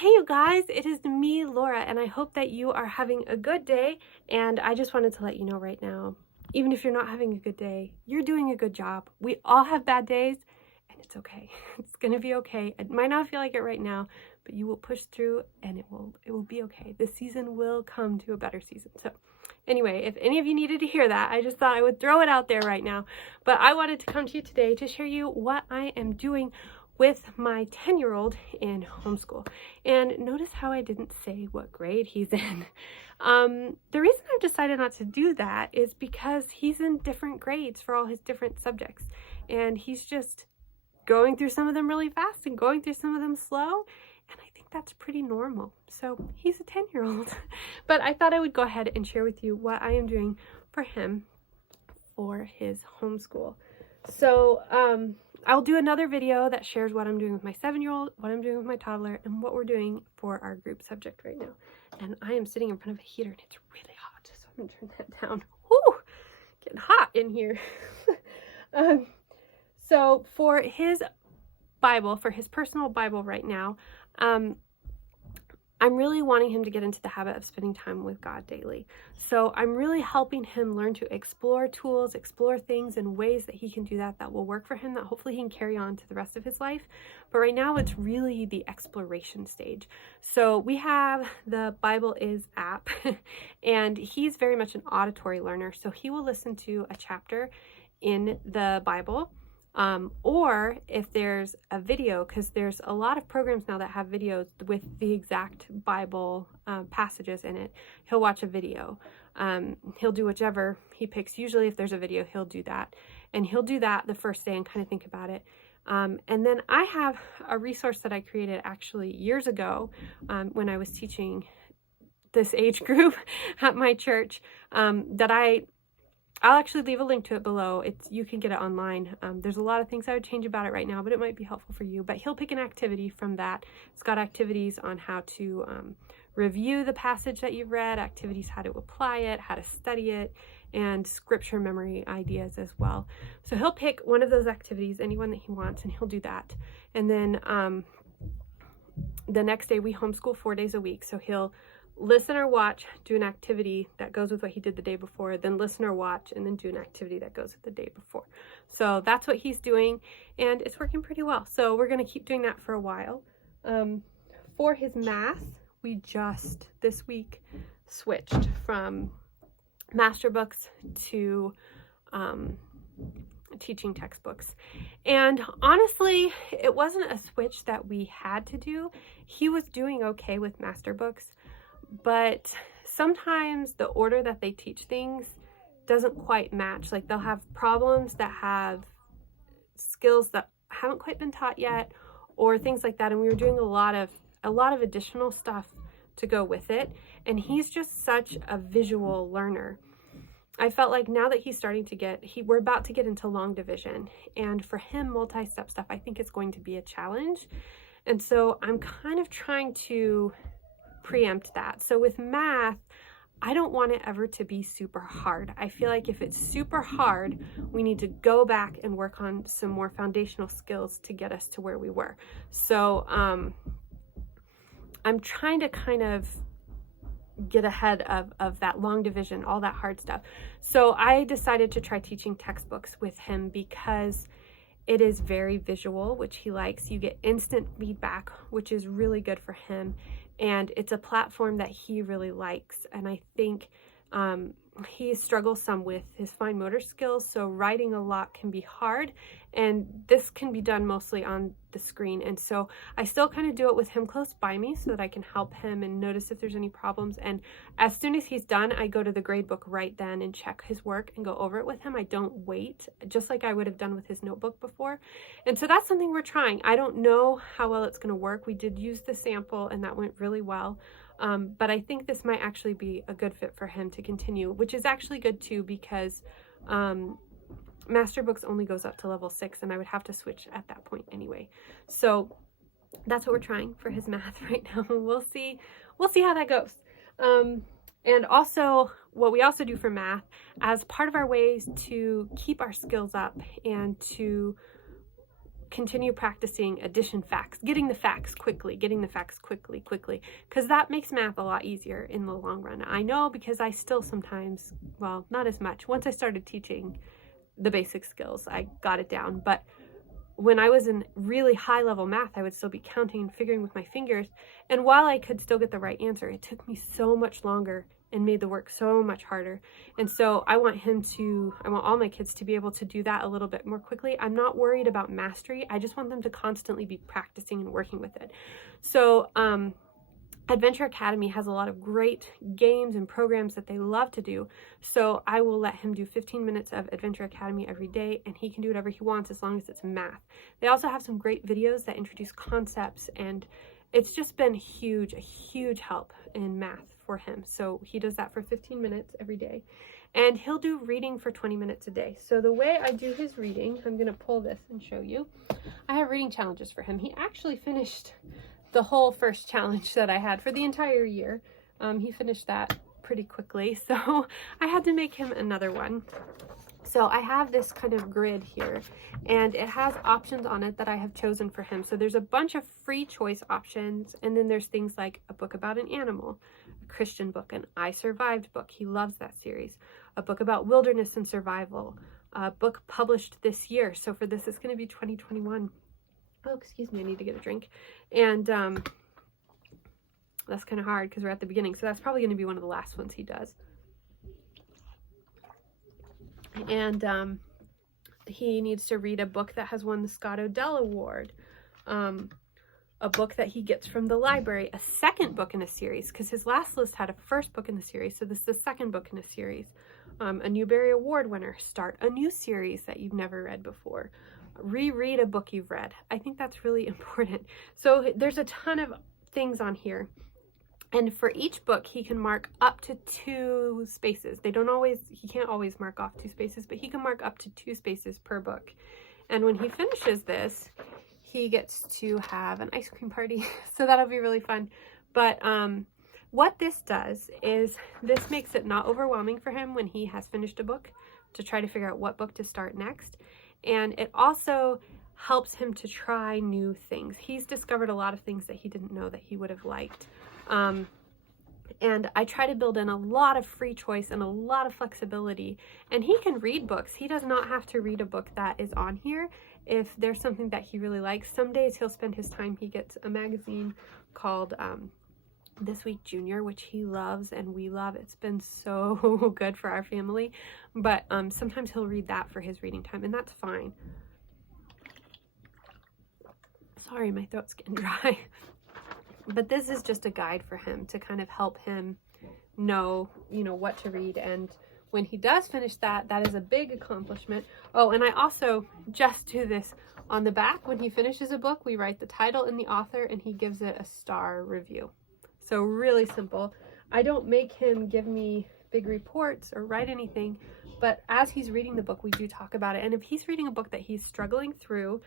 Hey you guys, it is me, Laura, and I hope that you are having a good day. And I just wanted to let you know right now, even if you're not having a good day, you're doing a good job. We all have bad days, and it's okay. It's gonna be okay. It might not feel like it right now, but you will push through and it will be okay. This season will come to a better season. So anyway, if any of you needed to hear that, I just thought I would throw it out there right now. But I wanted to come to you today to share you what I am doing with my 10-year-old in homeschool. And notice how I didn't say what grade he's in. The reason I've decided not to do that is because he's in different grades for all his different subjects. And he's just going through some of them really fast and going through some of them slow. And I think that's pretty normal. So he's a 10-year-old. But I thought I would go ahead and share with you what I am doing for him for his homeschool. So I'll do another video that shares what I'm doing with my 7-year-old, what I'm doing with my toddler, and what we're doing for our group subject right now. And I am sitting in front of a heater and it's really hot, so I'm gonna turn that down. Whoo! Getting hot in here. So for his Bible, for his personal Bible right now, I'm really wanting him to get into the habit of spending time with God daily. So I'm really helping him learn to explore tools, explore things in ways that he can do that will work for him, that hopefully he can carry on to the rest of his life. But right now it's really the exploration stage. So we have the Bible Is app and he's very much an auditory learner. So he will listen to a chapter in the Bible. Or if there's a video, because there's a lot of programs now that have videos with the exact Bible passages in it, he'll watch a video. He'll do whichever he picks. Usually if there's a video, he'll do that. And he'll do that the first day and kind of think about it. And then I have a resource that I created actually years ago when I was teaching this age group at my church that I'll actually leave a link to it below. You can get it online. There's a lot of things I would change about it right now, but it might be helpful for you. But he'll pick an activity from that. It's got activities on how to review the passage that you've read, activities how to apply it, how to study it, and scripture memory ideas as well. So he'll pick one of those activities, anyone that he wants, and he'll do that. And then the next day we homeschool 4 days a week. So he'll listen or watch, do an activity that goes with what he did the day before, then listen or watch, and then do an activity that goes with the day before. So that's what he's doing, and it's working pretty well. So we're going to keep doing that for a while. For his math, we just this week switched from master books to teaching textbooks. And honestly, it wasn't a switch that we had to do. He was doing okay with master books, but sometimes the order that they teach things doesn't quite match. Like they'll have problems that have skills that haven't quite been taught yet, or things like that. And we were doing a lot of additional stuff to go with it. And he's just such a visual learner. I felt like now that he's starting to we're about to get into long division. And for him, multi-step stuff, I think it's going to be a challenge. And so I'm kind of trying to preempt that. So with math, I don't want it ever to be super hard. I feel like if it's super hard, we need to go back and work on some more foundational skills to get us to where we were. So I'm trying to kind of get ahead of that long division, all that hard stuff. So I decided to try teaching textbooks with him because it is very visual, which he likes. You get instant feedback, which is really good for him. And it's a platform that he really likes. And I think he struggles some with his fine motor skills. So writing a lot can be hard. And this can be done mostly on the screen. And so I still kind of do it with him close by me so that I can help him and notice if there's any problems. And as soon as he's done, I go to the grade book right then and check his work and go over it with him. I don't wait, just like I would have done with his notebook before. And so that's something we're trying. I don't know how well it's going to work. We did use the sample and that went really well. But I think this might actually be a good fit for him to continue, which is actually good too, because master books only goes up to level 6 and I would have to switch at that point anyway. So that's what we're trying for his math right now. We'll see how that goes. And also what we also do for math as part of our ways to keep our skills up and to continue practicing addition facts, getting the facts quickly, because that makes math a lot easier in the long run. I know, because I still sometimes, well, not as much. Once I started teaching the basic skills, I got it down. But when I was in really high level math, I would still be counting and figuring with my fingers. And while I could still get the right answer, it took me so much longer and made the work so much harder. And so I want all my kids to be able to do that a little bit more quickly. I'm not worried about mastery. I just want them to constantly be practicing and working with it. So Adventure Academy has a lot of great games and programs that they love to do. So I will let him do 15 minutes of Adventure Academy every day, and he can do whatever he wants as long as it's math. They also have some great videos that introduce concepts, and it's just been a huge help in math for him. So he does that for 15 minutes every day, and he'll do reading for 20 minutes a day. So the way I do his reading, I'm going to pull this and show you. I have reading challenges for him. He actually finished the whole first challenge that I had for the entire year. He finished that pretty quickly, so I had to make him another one. So I have this kind of grid here, and it has options on it that I have chosen for him. So there's a bunch of free choice options, and then there's things like a book about an animal, a Christian book, an I Survived book. He loves that series. A book about wilderness and survival, a book published this year. So for this, it's going to be 2021. Oh, excuse me, I need to get a drink. And that's kind of hard because we're at the beginning. So that's probably going to be one of the last ones he does. And he needs to read a book that has won the Scott Odell Award, a book that he gets from the library, a second book in a series, because his last list had a first book in the series, so this is the second book in a series, a Newbery Award winner, start a new series that you've never read before, reread a book you've read. I think that's really important. So there's a ton of things on here. And for each book, he can mark up to 2 spaces. He can't always mark off 2 spaces, but he can mark up to 2 spaces per book. And when he finishes this, he gets to have an ice cream party. So that'll be really fun. But what this does is this makes it not overwhelming for him when he has finished a book to try to figure out what book to start next. And it also helps him to try new things. He's discovered a lot of things that he didn't know that he would have liked. And I try to build in a lot of free choice and a lot of flexibility. And he can read books. He does not have to read a book that is on here if there's something that he really likes. Some days he'll spend his time, he gets a magazine called This Week Junior, which he loves and we love. It's been so good for our family. But sometimes he'll read that for his reading time, and that's fine. Sorry, my throat's getting dry. But this is just a guide for him to kind of help him know, what to read. And when he does finish that, that is a big accomplishment. Oh, and I also just do this on the back. When he finishes a book, we write the title and the author, and he gives it a star review. So really simple. I don't make him give me big reports or write anything, but as he's reading the book, we do talk about it. And if he's reading a book that he's struggling through,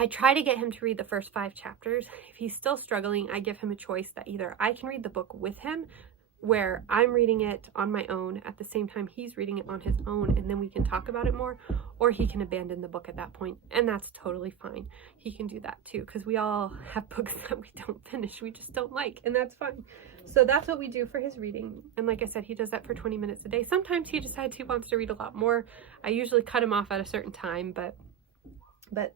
I try to get him to read the first 5 chapters. If he's still struggling, I give him a choice that either I can read the book with him, where I'm reading it on my own at the same time he's reading it on his own, and then we can talk about it more, or he can abandon the book at that point, and that's totally fine. He can do that too, because we all have books that we don't finish, we just don't like, and that's fine. So that's what we do for his reading. And like I said, he does that for 20 minutes a day. Sometimes he decides he wants to read a lot more. I usually cut him off at a certain time, but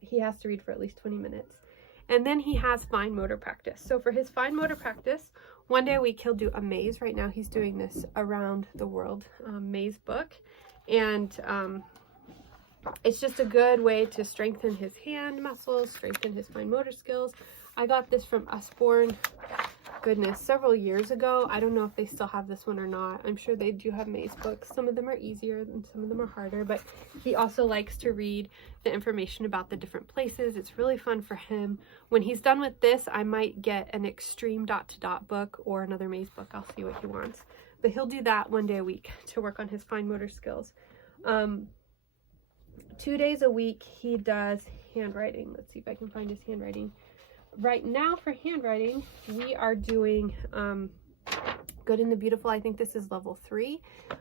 he has to read for at least 20 minutes. And then he has fine motor practice. So for his fine motor practice, one day a week he'll do a maze. Right now he's doing this around the world maze book. And it's just a good way to strengthen his hand muscles, strengthen his fine motor skills. I got this from Usborne, goodness, several years ago. I don't know if they still have this one or not. I'm sure they do have maze books. Some of them are easier and some of them are harder, but he also likes to read the information about the different places. It's really fun for him. When he's done with this, I might get an extreme dot-to-dot book or another maze book. I'll see what he wants. But he'll do that one day a week to work on his fine motor skills. 2 days a week he does handwriting. Let's see if I can find his handwriting. Right now for handwriting, we are doing Good and the Beautiful. I think this is level 3.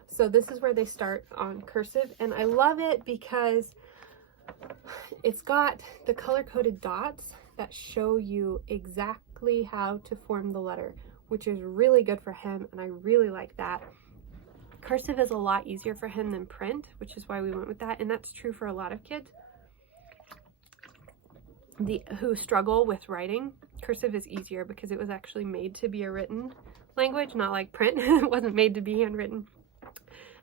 So this is where they start on cursive. And I love it because It's got the color-coded dots that show you exactly how to form the letter, which is really good for him, and I really like that. Cursive is a lot easier for him than print, which is why we went with that, and that's true for a lot of kids who struggle with writing. Cursive is easier because it was actually made to be a written language, not like print. It wasn't made to be handwritten.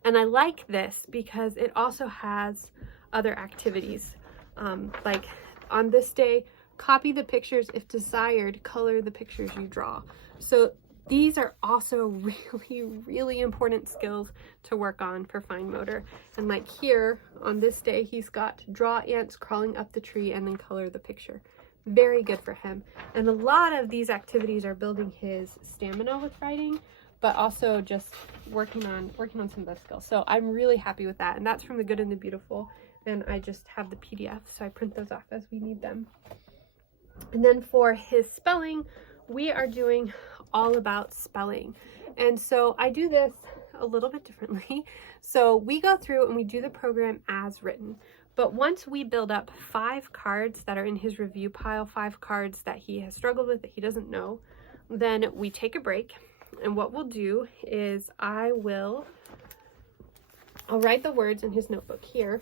And I like this because it also has other activities. Like on this day, copy the pictures. If desired, color the pictures you draw. So these are also really, really important skills to work on for fine motor. And like here on this day, he's got draw ants crawling up the tree and then color the picture. Very good for him. And a lot of these activities are building his stamina with writing, but also just working on some of those skills. So I'm really happy with that. And that's from The Good and the Beautiful. And I just have the PDF, so I print those off as we need them. And then for his spelling, we are doing all about spelling. And so I do this a little bit differently. So we go through and we do the program as written. But once we build up 5 cards that are in his review pile, 5 cards that he has struggled with that he doesn't know, then we take a break. And what we'll do is I'll write the words in his notebook here.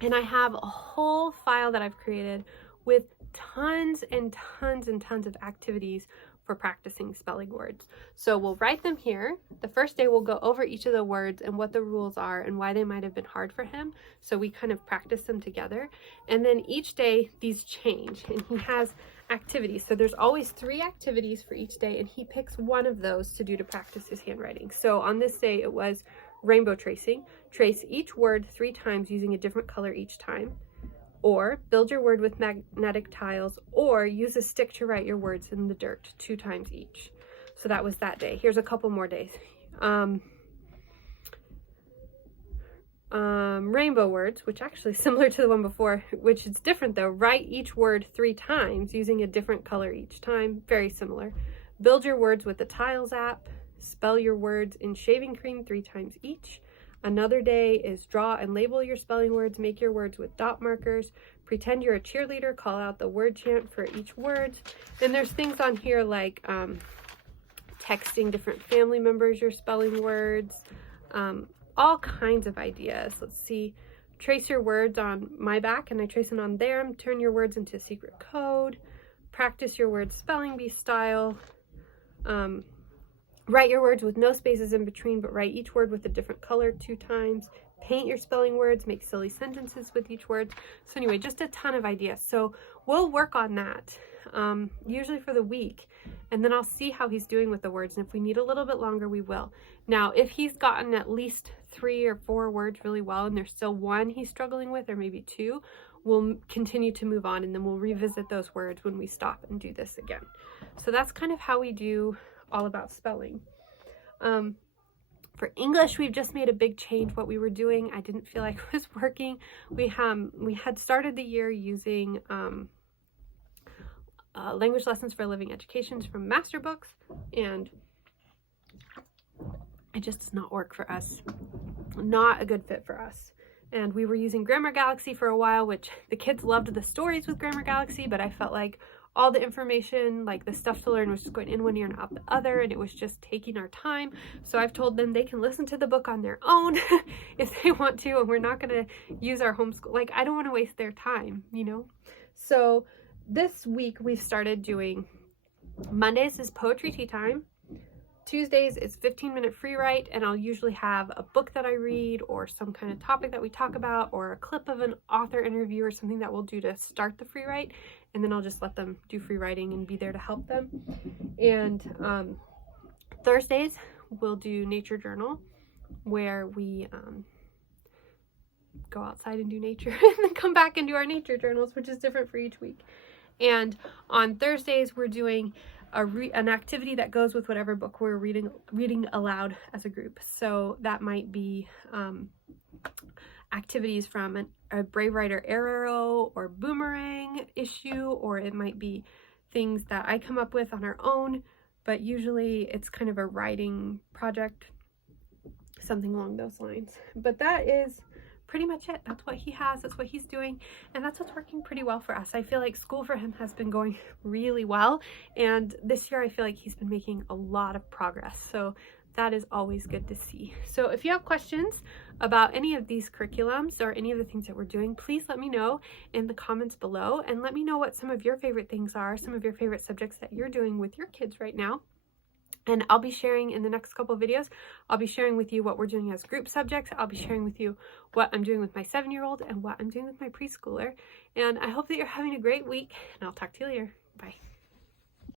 And I have a whole file that I've created with tons and tons and tons of activities for practicing spelling words. So we'll write them here. The first day we'll go over each of the words and what the rules are and why they might have been hard for him. So we kind of practice them together. And then each day these change, and he has activities. So there's always 3 activities for each day, and he picks one of those to do to practice his handwriting. So on this day it was rainbow tracing. Trace each word 3 times using a different color each time. Or build your word with magnetic tiles, or use a stick to write your words in the dirt 2 times each. So that was that day. Here's a couple more days. Rainbow words, which actually is similar to the one before, which is different though. Write each word 3 times using a different color each time. Very similar. Build your words with the Tiles app. Spell your words in shaving cream 3 times each. Another day is draw and label your spelling words. Make your words with dot markers. Pretend you're a cheerleader. Call out the word chant for each word. And there's things on here like texting different family members your spelling words. All kinds of ideas. Let's see. Trace your words on my back, and I trace it on there. Turn your words into secret code. Practice your words spelling bee style. Write your words with no spaces in between, but write each word with a different color 2 times. Paint your spelling words. Make silly sentences with each word. So anyway, just a ton of ideas. So we'll work on that usually for the week, and then I'll see how he's doing with the words. And if we need a little bit longer, we will. Now, if he's gotten at least 3 or 4 words really well, and there's still 1 he's struggling with, or maybe 2, we'll continue to move on, and then we'll revisit those words when we stop and do this again. So that's kind of how we do all about spelling. For English, we've just made a big change. What we were doing, I didn't feel like it was working. We had started the year using language lessons for living educations from master books, and it just does not work for us. Not a good fit for us. And we were using Grammar Galaxy for a while, which the kids loved the stories with Grammar Galaxy, but I felt like all the information, like the stuff to learn, was just going in one ear and out the other, and it was just taking our time. So I've told them they can listen to the book on their own if they want to, and we're not going to use our homeschool. Like, I don't want to waste their time, you know? So this week we've started doing Mondays is poetry tea time. Tuesdays is 15-minute free write, and I'll usually have a book that I read or some kind of topic that we talk about or a clip of an author interview or something that we'll do to start the free write, and then I'll just let them do free writing and be there to help them. And Thursdays we'll do nature journal, where we go outside and do nature and then come back and do our nature journals, which is different for each week. And on Thursdays we're doing an activity that goes with whatever book we're reading aloud as a group. So that might be activities from a Brave Writer Arrow or Boomerang issue, or it might be things that I come up with on our own, but usually it's kind of a writing project, something along those lines. But that is pretty much it. That's what he has, that's what he's doing, and that's what's working pretty well for us. I feel like school for him has been going really well, and this year I feel like he's been making a lot of progress. So that is always good to see. So if you have questions about any of these curriculums or any of the things that we're doing, please let me know in the comments below, and let me know what some of your favorite things are, some of your favorite subjects that you're doing with your kids right now. And I'll be sharing in the next couple of videos, I'll be sharing with you what we're doing as group subjects. I'll be sharing with you what I'm doing with my 7-year-old and what I'm doing with my preschooler. And I hope that you're having a great week, and I'll talk to you later. Bye.